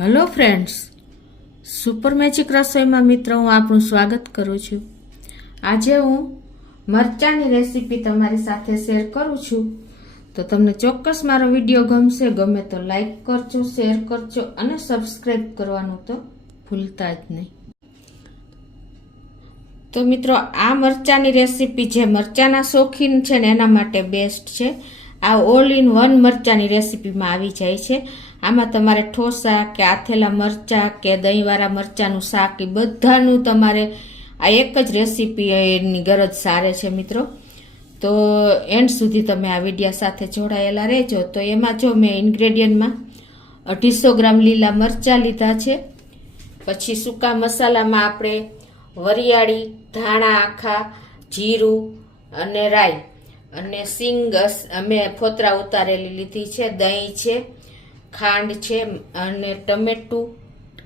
Hello friends, super magic રસોઈમાં મિત્રો હું આપણું સ્વાગત કરું છું। આજે હું મરચાંની રેસીપી તમારી સાથે શેર કરું છું। તો તમને ચોક્કસ મારો વિડીયો ગમશે, ગમે તો લાઈક કરજો, શેર કરજો અને સબસ્ક્રાઈબ કરવાનું તો ભૂલતા જ નહીં। તો મિત્રો, આ મરચાંની રેસીપી જે મરચાંના શોખીન છે ને એના માટે બેસ્ટ છે। આ ઓલ ઇન વન મરચાંની રેસીપીમાં આવી જાય છે। આમાં તમારે ઠોસા કે આથેલા મરચાં કે દહીંવાળા મરચાંનું શાક એ બધાનું તમારે આ એક જ રેસીપીની ગરજ સારે છે મિત્રો। તો એન્ડ સુધી તમે આ વિડીયો સાથે જોડાયેલા રહેજો। તો એમાં જો મેં ઇન્ગ્રેડિયન્ટમાં 250 ગ્રામ લીલા મરચાં લીધા છે। પછી સૂકા મસાલામાં આપણે વરિયાળી, ધાણા આખા, જીરું અને રાઈ અને સિંગ અમે ફોતરા ઉતારેલી લીધી છે, દહીં છે, ખાંડ છે અને ટમેટું,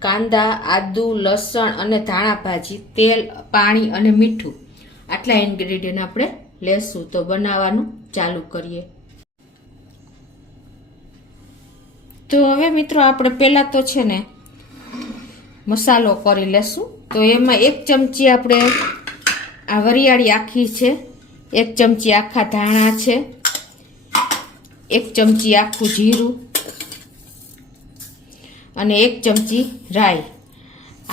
કાંદા, આદુ, લસણ અને ધાણા ભાજી, તેલ, પાણી અને મીઠું, આટલા ઇન્ગ્રેડિયન્ટ આપણે લેશું। તો બનાવવાનું ચાલુ કરીએ। તો હવે મિત્રો આપણે પહેલા તો છે ને મસાલો કરી લેશું। તો એમાં 1 ચમચી આપણે આ વરિયાળી આખી છે, 1 ચમચી આખા ધાણા છે, 1 ચમચી આખું જીરું અને 1 ચમચી રાઈ।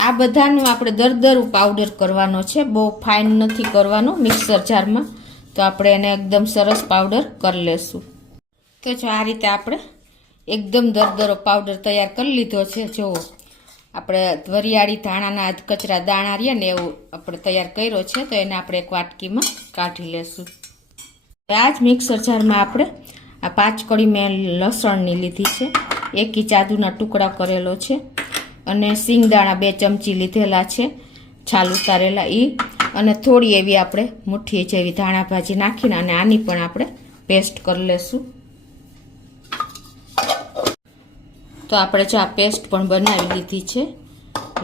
આ બધાનું આપણે દરદરું પાવડર કરવાનો છે, બહુ ફાઇન નથી કરવાનો મિક્સર જારમાં। તો આપણે એને એકદમ સરસ પાવડર કરી લેશું। તો જો આ રીતે આપણે એકદમ દરદરો પાવડર તૈયાર કરી લીધો છે। જો આપણે વરિયાળી ધાણાના કચરા દાણા રહ્યા ને એવું આપણે તૈયાર કર્યો છે। તો એને આપણે એક વાટકીમાં કાઢી લેશું। આ જ મિક્સર જારમાં આપણે આ 5 કળી મેં લસણની લીધી છે, 1 ઇંચ આદુના ટુકડા કરેલો છે અને સિંગદાણા 2 ચમચી લીધેલા છે, છાલ ઉતારેલા એ, અને થોડી એવી આપણે મુઠ્ઠી જેવી ધાણા ભાજી નાખીને અને આની પણ આપણે પેસ્ટ કરી લેશું। તો આપણે જો આ પેસ્ટ પણ બનાવી લીધી છે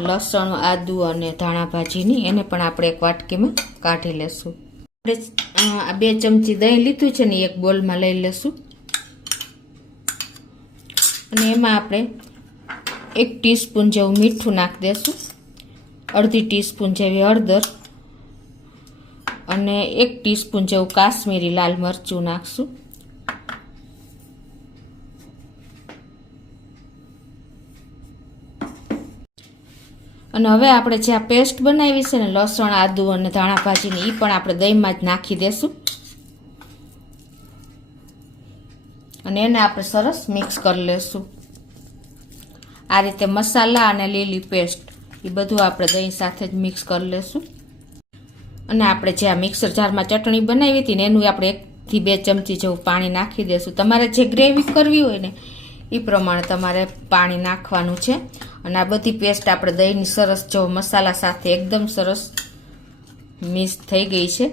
લસણ, આદુ અને ધાણા ભાજીની, એને પણ આપણે એક વાટકીમાં કાઢી લેશું। આપણે આ 2 ચમચી દહીં લીધું છે ને એક બોલમાં લઈ લેશું અને એમાં આપણે 1 ટીસ્પૂન જેવું મીઠું નાખી દેશું, અડધી ટીસ્પૂન જેવી હળદર અને 1 ટીસ્પૂન જેવું કાશ્મીરી લાલ મરચું નાખશું। અને હવે આપણે જે આ પેસ્ટ બનાવી છે ને લસણ, આદુ અને ધાણા ભાજીની, એ પણ આપણે દહીંમાં જ નાખી દેશું અને એને આપણે સરસ મિક્સ કરી લેશું। આ રીતે મસાલા અને લીલી પેસ્ટ એ બધું આપણે દહીં સાથે જ મિક્સ કરી લેશું। અને આપણે જે આ મિક્સર જારમાં ચટણી બનાવી હતી ને એનું આપણે 1 થી 2 ચમચી જેવું પાણી નાખી દેશું। તમારે જે ગ્રેવી કરવી હોય ને એ પ્રમાણે તમારે પાણી નાખવાનું છે। અને આ બધી પેસ્ટ આપણે દહીંની સરસ જો મસાલા સાથે એકદમ સરસ મિક્સ થઈ ગઈ છે।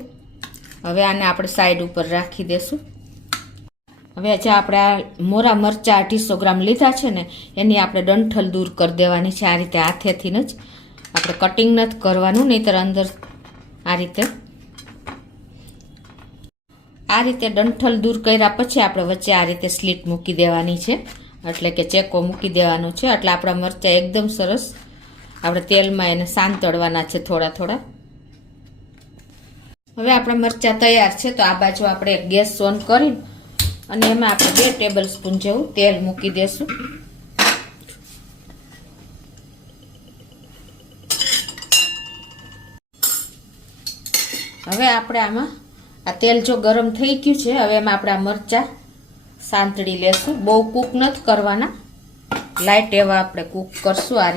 હવે આને આપણે સાઈડ ઉપર રાખી દેશું। હવે જે આપણે આ મોરા મરચાં 250 ગ્રામ લીધા છે ને એની આપણે ડંઠલ દૂર કરી દેવાની છે। આ રીતે હાથેથી જ આપણે કટિંગ નથી કરવાનું, નહીંતર અંદર આ રીતે ડંઠલ દૂર કર્યા પછી આપણે વચ્ચે આ રીતે સ્લીટ મૂકી દેવાની છે, એટલે કે ચેકો મૂકી દેવાનો છે। એટલે આપણા મરચાં એકદમ સરસ આપણે તેલમાં એને સાંતળવાના છે થોડા થોડા। હવે આપણા મરચાં તૈયાર છે। તો આ બાજુ આપણે ગેસ ઓન કરી અને એમાં આપણે 2 ટેબલ સ્પૂન જેવું તેલ મૂકી દેશું। હવે આપણે આમાં આ તેલ જો ગરમ થઈ ગયું છે, હવે એમાં આપણે આ મરચાં સાંતળી લેશું। બહુ કૂક નથી કરવાના, લાઈટ એવા આપણે કૂક કરશું। આ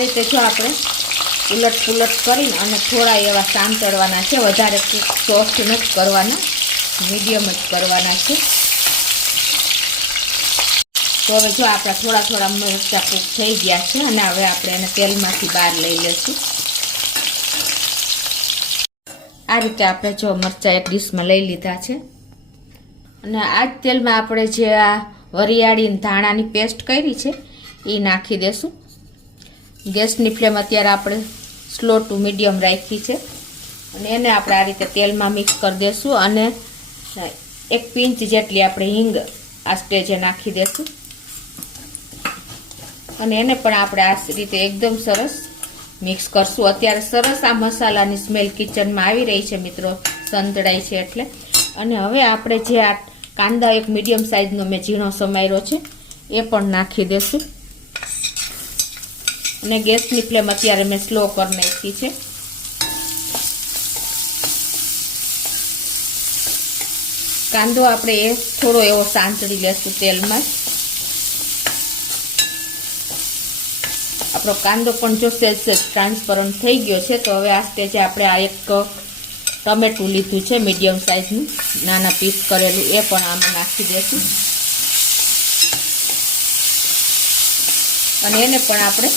રીતે જો આપણે ઉલટ પુલટ કરીને અને થોડા એવા સાંતળવાના છે, વધારે કૂક સોફ્ટ નથી કરવાના, મીડિયમ જ કરવાના છે। તો હવે જો આપણા થોડા થોડા મરચાં કૂક થઈ ગયા છે અને હવે આપણે એને તેલમાંથી બહાર લઈ લેશું। આ રીતે આપણે જો મરચાં એક ડીશમાં લઈ લીધા છે અને આ જ તેલમાં આપણે જે આ વરિયાળી અને ધાણાની પેસ્ટ કરી છે એ નાખી દેશું। ગેસની ફ્લેમ અત્યારે આપણે સ્લો ટુ મીડિયમ રાખી છે અને એને આપણે આ રીતે તેલમાં મિક્સ કરી દેશું અને 1 પિંચ જેટલી આપણે હિંગ આ સ્ટેજે નાખી દેશું અને એને પણ આપણે આ રીતે એકદમ સરસ મિક્સ કરશું. અત્યારે સરસ આ મસાલાની સ્મેલ કિચનમાં આવી રહી છે મિત્રો, સંતળાય છે એટલે. અને હવે આપણે જે આ કાંદા એક મીડિયમ સાઈઝનો મેં ઝીણો સમાર્યો છે એ પણ નાખી દેશું અને ગેસની ફ્લેમ અત્યારે મેં સ્લો કરી નાખી છે. કાંદો આપણે એ થોડો એવો સાંતળી લેશું તેલમાં. આપણો કાંદો પણ જો સેજ ટ્રાન્સપરન્ટ થઈ ગયો છે. તો હવે આ સ્ટેજે આપણે આ એક ટમેટું લીધું છે મીડિયમ સાઈઝનું, નાના પીસ કરેલું, એ પણ આમાં નાખી દઈશું અને એને પણ આપણે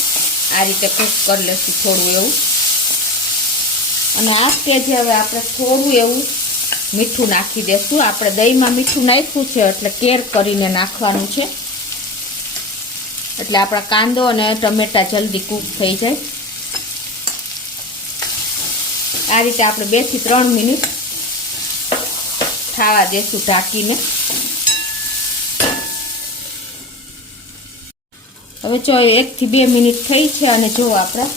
આ રીતે કૂક કરી લઈશું થોડું એવું. અને આ સ્ટેજે હવે આપણે થોડું એવું મીઠું નાખી દઈશું. આપણે દહીંમાં મીઠું નાખ્યું છે એટલે કેર કરીને નાખવાનું છે, એટલે આપણા કાંદો અને ટમેટા જલ્દી કૂક થઈ જાય. આ રીતે આપણે 2 થી 3 મિનિટ ખાવા દેશું ઢાંકીને. હવે જો 1 થી 2 મિનિટ થઈ છે અને જો આપણા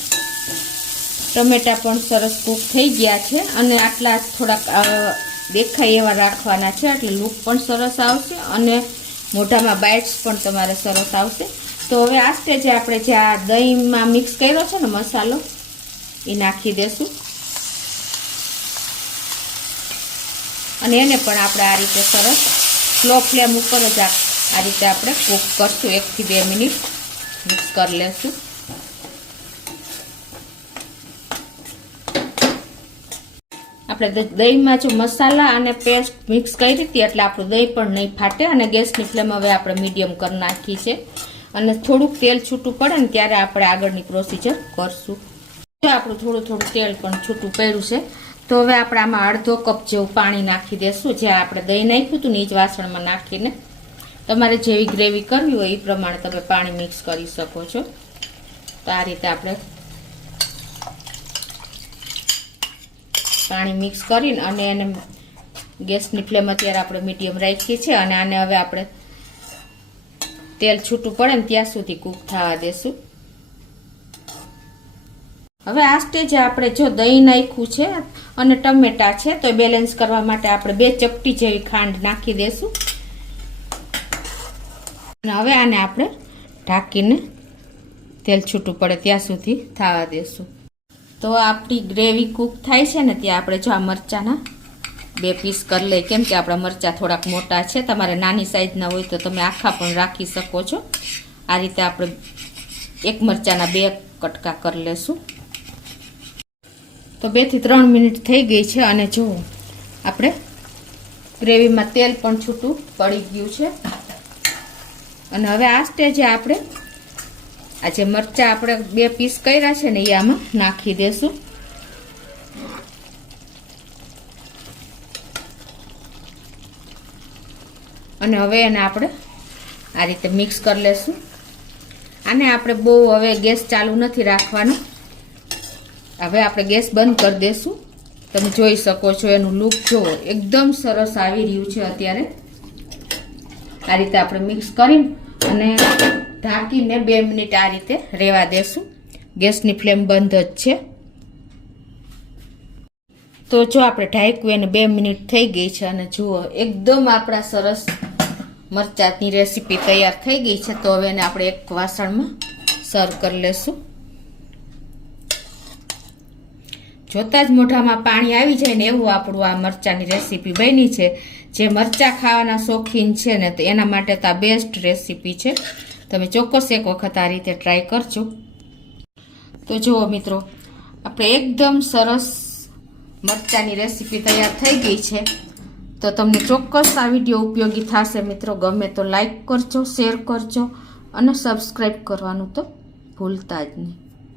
ટમેટા પણ સરસ કૂક થઈ ગયા છે અને આટલા થોડાક દેખાય એવા રાખવાના છે, એટલે લુક પણ સરસ આવશે અને મોઢામાં બાઇટ્સ પણ તમારે સરસ આવશે. તો હવે આ સ્ટેજે આપણે જે આ દહીંમાં મિક્સ કર્યો છે ને મસાલો એ નાખી દેશું અને એને પણ આપણે આ રીતે સરસ સ્લો ફ્લેમ ઉપર જ આ રીતે આપણે કૂક કરશું. 1 થી 2 મિનિટ મિક્સ કરી લેશું. આપણે દહીંમાં જો મસાલા અને પેસ્ટ મિક્સ કરી હતી એટલે આપણું દહીં પણ નહીં ફાટે. અને ગેસની ફ્લેમ હવે આપણે મીડિયમ કરી નાખી છે અને થોડુંક તેલ છૂટું પડે ને ત્યારે આપણે આગળની પ્રોસિજર કરશું. આપણું થોડું તેલ પણ છૂટું પડ્યું છે. તો હવે આપણે આમાં અડધો કપ જેવું પાણી નાખી દેશું, જે આપણે દહીં નાખ્યું હતું ને એ જ વાસણમાં નાખીને. તમારે જેવી ગ્રેવી કરવી હોય એ પ્રમાણે તમે પાણી મિક્સ કરી શકો છો. તો આ રીતે આપણે પાણી મિક્સ કરીને અને એને ગેસની ફ્લેમ અત્યારે આપણે મીડિયમ રાખી છે અને આને હવે આપણે તેલ છૂટું પડે ને ત્યાં સુધી કૂક થવા દેશું. હવે આ સ્ટેજે આપણે જો દહીં નાખ્યું છે અને ટમેટા છે તો બેલેન્સ કરવા માટે આપણે 2 ચપટી જેવી ખાંડ નાખી દેશું અને હવે આને આપણે ઢાંકીને તેલ છૂટું પડે ત્યાં સુધી થવા દેશું. તો આપણી ગ્રેવી કૂક થાય છે ને ત્યાં આપણે જો આ મરચાંના 2 પીસ કરી લઈએ, કેમ કે આપણા મરચાં થોડાક મોટા છે. તમારે નાની સાઈઝના હોય તો તમે આખા પણ રાખી શકો છો. આ રીતે આપણે એક મરચાંના 2 કટકા કરી લેશું. તો 2 થી 3 મિનિટ થઈ ગઈ છે અને જુઓ આપણે ગ્રેવીમાં તેલ પણ છૂટું પડી ગયું છે. અને હવે આ સ્ટેજે આપણે આ જે મરચાં આપણે 2 પીસ કર્યા છે ને એ આમાં નાખી દેશું અને હવે એને આપણે આ રીતે મિક્સ કરી લેશું. આને આપણે બહુ હવે ગેસ ચાલુ નથી રાખવાનો. હવે આપણે ગેસ બંધ કરી દેશું. તમે જોઈ શકો છો એનું લુક જુઓ, એકદમ સરસ આવી રહ્યું છે અત્યારે. આ રીતે આપણે મિક્સ કરીને અને ઢાંકીને 2 મિનિટ આ રીતે રહેવા દેશું. ગેસની ફ્લેમ બંધ જ છે. તો જો આપણે ઢાંક્યું એને 2 મિનિટ થઈ ગઈ છે અને જુઓ એકદમ આપણા સરસ મરચાંની રેસીપી તૈયાર થઈ ગઈ છે. તો હવે એને આપણે એક વાસણમાં સર્વ કરી લેશું. જોતાં જ મોઢામાં પાણી આવી જાય ને એવું આપણું આ મરચાંની રેસીપી બની છે. જે મરચાં ખાવાના શોખીન છે ને તો એના માટે તો આ બેસ્ટ રેસીપી છે. તમે ચોક્કસ એક વખત આ રીતે ટ્રાય કરજો. તો જુઓ મિત્રો, આપણે એકદમ સરસ મરચાંની રેસીપી તૈયાર થઈ ગઈ છે. તો તમને ચોક્કસ આ વિડીયો ઉપયોગી થશે મિત્રો. ગમે તો લાઈક કરજો, શેર કરજો અને સબસ્ક્રાઈબ કરવાનું તો ભૂલતા જ નહીં.